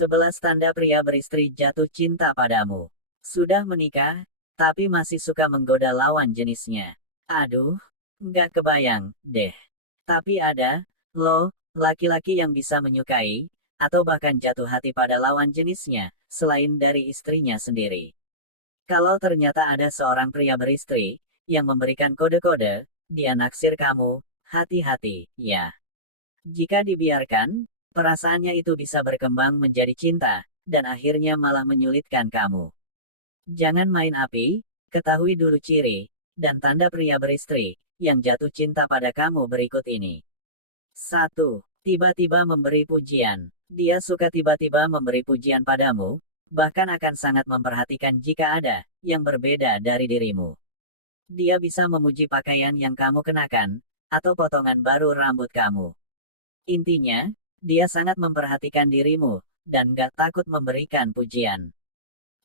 11 tanda pria beristri jatuh cinta padamu. Sudah menikah, tapi masih suka menggoda lawan jenisnya. Aduh, nggak kebayang, deh. Tapi ada, loh, laki-laki yang bisa menyukai, atau bahkan jatuh hati pada lawan jenisnya, selain dari istrinya sendiri. Kalau ternyata ada seorang pria beristri, yang memberikan kode-kode, dia naksir kamu, hati-hati, ya. Jika dibiarkan, perasaannya itu bisa berkembang menjadi cinta, dan akhirnya malah menyulitkan kamu. Jangan main api, ketahui dulu ciri, dan tanda pria beristri, yang jatuh cinta pada kamu berikut ini. 1. Tiba-tiba memberi pujian. Dia suka tiba-tiba memberi pujian padamu, bahkan akan sangat memperhatikan jika ada yang berbeda dari dirimu. Dia bisa memuji pakaian yang kamu kenakan, atau potongan baru rambut kamu. Intinya, dia sangat memperhatikan dirimu, dan gak takut memberikan pujian.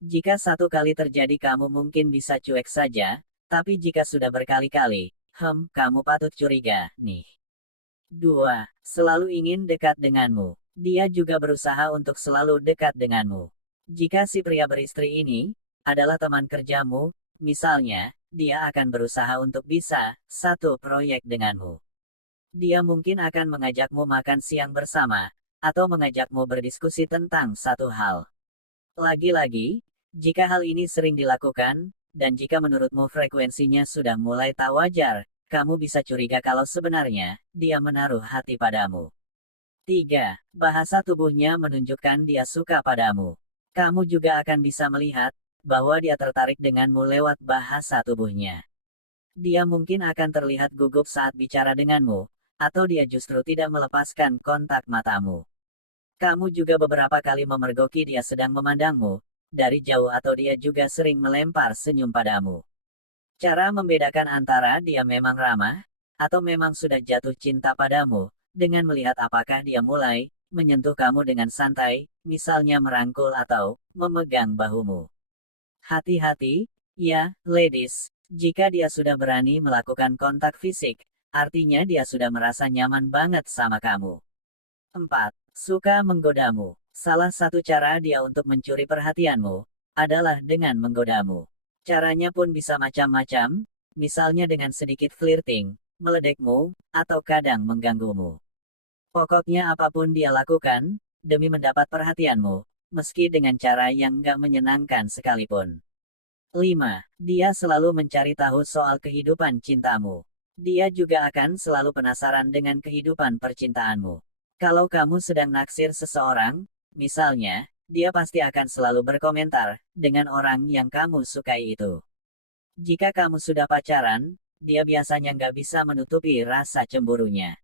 Jika satu kali terjadi kamu mungkin bisa cuek saja, tapi jika sudah berkali-kali, kamu patut curiga, nih. 2. Selalu ingin dekat denganmu. Dia juga berusaha untuk selalu dekat denganmu. Jika si pria beristri ini adalah teman kerjamu, misalnya, dia akan berusaha untuk bisa satu proyek denganmu. Dia mungkin akan mengajakmu makan siang bersama, atau mengajakmu berdiskusi tentang satu hal. Lagi-lagi, jika hal ini sering dilakukan, dan jika menurutmu frekuensinya sudah mulai tak wajar, kamu bisa curiga kalau sebenarnya, dia menaruh hati padamu. 3. Bahasa tubuhnya menunjukkan dia suka padamu. Kamu juga akan bisa melihat, bahwa dia tertarik denganmu lewat bahasa tubuhnya. Dia mungkin akan terlihat gugup saat bicara denganmu, atau dia justru tidak melepaskan kontak matamu. Kamu juga beberapa kali memergoki dia sedang memandangmu, dari jauh atau dia juga sering melempar senyum padamu. Cara membedakan antara dia memang ramah, atau memang sudah jatuh cinta padamu, dengan melihat apakah dia mulai menyentuh kamu dengan santai, misalnya merangkul atau memegang bahumu. Hati-hati, ya, ladies, jika dia sudah berani melakukan kontak fisik, artinya dia sudah merasa nyaman banget sama kamu. 4. Suka menggodamu. Salah satu cara dia untuk mencuri perhatianmu, adalah dengan menggodamu. Caranya pun bisa macam-macam, misalnya dengan sedikit flirting, meledekmu, atau kadang mengganggumu. Pokoknya apapun dia lakukan, demi mendapat perhatianmu, meski dengan cara yang gak menyenangkan sekalipun. 5. Dia selalu mencari tahu soal kehidupan cintamu. Dia juga akan selalu penasaran dengan kehidupan percintaanmu. Kalau kamu sedang naksir seseorang, misalnya, dia pasti akan selalu berkomentar dengan orang yang kamu sukai itu. Jika kamu sudah pacaran, dia biasanya nggak bisa menutupi rasa cemburunya.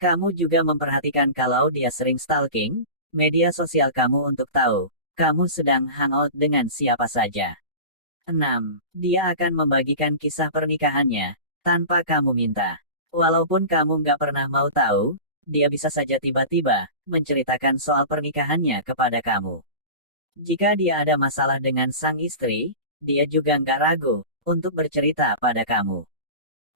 Kamu juga memperhatikan kalau dia sering stalking media sosial kamu untuk tahu kamu sedang hangout dengan siapa saja. 6. Dia akan membagikan kisah pernikahannya tanpa kamu minta. Walaupun kamu nggak pernah mau tahu, dia bisa saja tiba-tiba menceritakan soal pernikahannya kepada kamu. Jika dia ada masalah dengan sang istri, dia juga nggak ragu untuk bercerita pada kamu.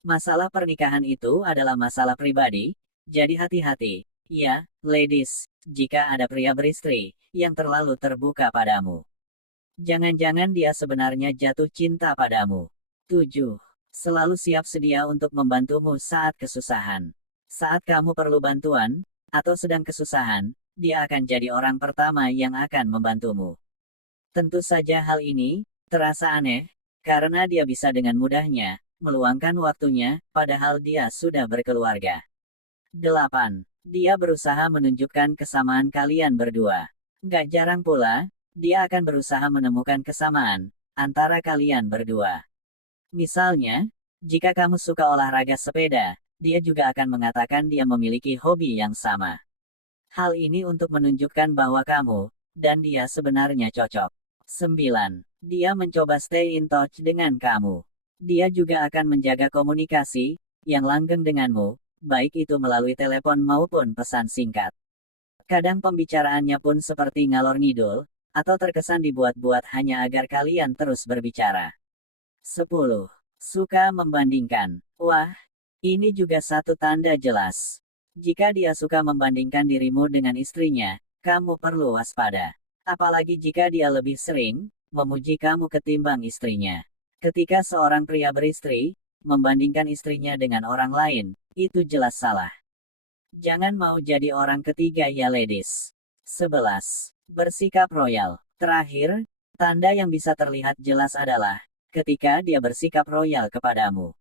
Masalah pernikahan itu adalah masalah pribadi, jadi hati-hati, ya, ladies, jika ada pria beristri yang terlalu terbuka padamu. Jangan-jangan dia sebenarnya jatuh cinta padamu. 7. Selalu siap sedia untuk membantumu saat kesusahan. Saat kamu perlu bantuan, atau sedang kesusahan, dia akan jadi orang pertama yang akan membantumu. Tentu saja hal ini terasa aneh, karena dia bisa dengan mudahnya meluangkan waktunya, padahal dia sudah berkeluarga. 8. Dia berusaha menunjukkan kesamaan kalian berdua. Gak jarang pula, dia akan berusaha menemukan kesamaan antara kalian berdua. Misalnya, jika kamu suka olahraga sepeda, dia juga akan mengatakan dia memiliki hobi yang sama. Hal ini untuk menunjukkan bahwa kamu dan dia sebenarnya cocok. 9. Dia mencoba stay in touch dengan kamu. Dia juga akan menjaga komunikasi yang langgeng denganmu, baik itu melalui telepon maupun pesan singkat. Kadang pembicaraannya pun seperti ngalor ngidul, atau terkesan dibuat-buat hanya agar kalian terus berbicara. 10. Suka membandingkan. Wah, ini juga satu tanda jelas. Jika dia suka membandingkan dirimu dengan istrinya, kamu perlu waspada. Apalagi jika dia lebih sering memuji kamu ketimbang istrinya. Ketika seorang pria beristri membandingkan istrinya dengan orang lain, itu jelas salah. Jangan mau jadi orang ketiga ya ladies. 11. Bersikap royal. Terakhir, tanda yang bisa terlihat jelas adalah ketika dia bersikap royal kepadamu.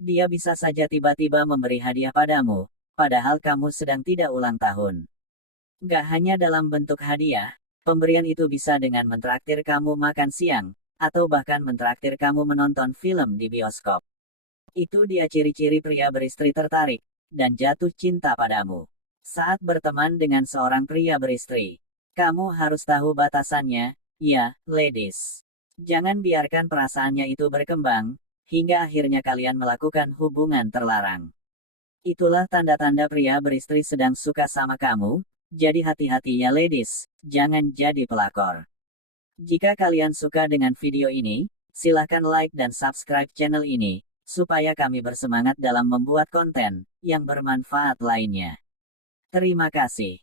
Dia bisa saja tiba-tiba memberi hadiah padamu, padahal kamu sedang tidak ulang tahun. Gak hanya dalam bentuk hadiah, pemberian itu bisa dengan mentraktir kamu makan siang, atau bahkan mentraktir kamu menonton film di bioskop. Itu dia ciri-ciri pria beristri tertarik dan jatuh cinta padamu. Saat berteman dengan seorang pria beristri, kamu harus tahu batasannya, ya, ladies. Jangan biarkan perasaannya itu berkembang, hingga akhirnya kalian melakukan hubungan terlarang. Itulah tanda-tanda pria beristri sedang suka sama kamu, jadi hati-hati ya ladies, jangan jadi pelakor. Jika kalian suka dengan video ini, silahkan like dan subscribe channel ini, supaya kami bersemangat dalam membuat konten yang bermanfaat lainnya. Terima kasih.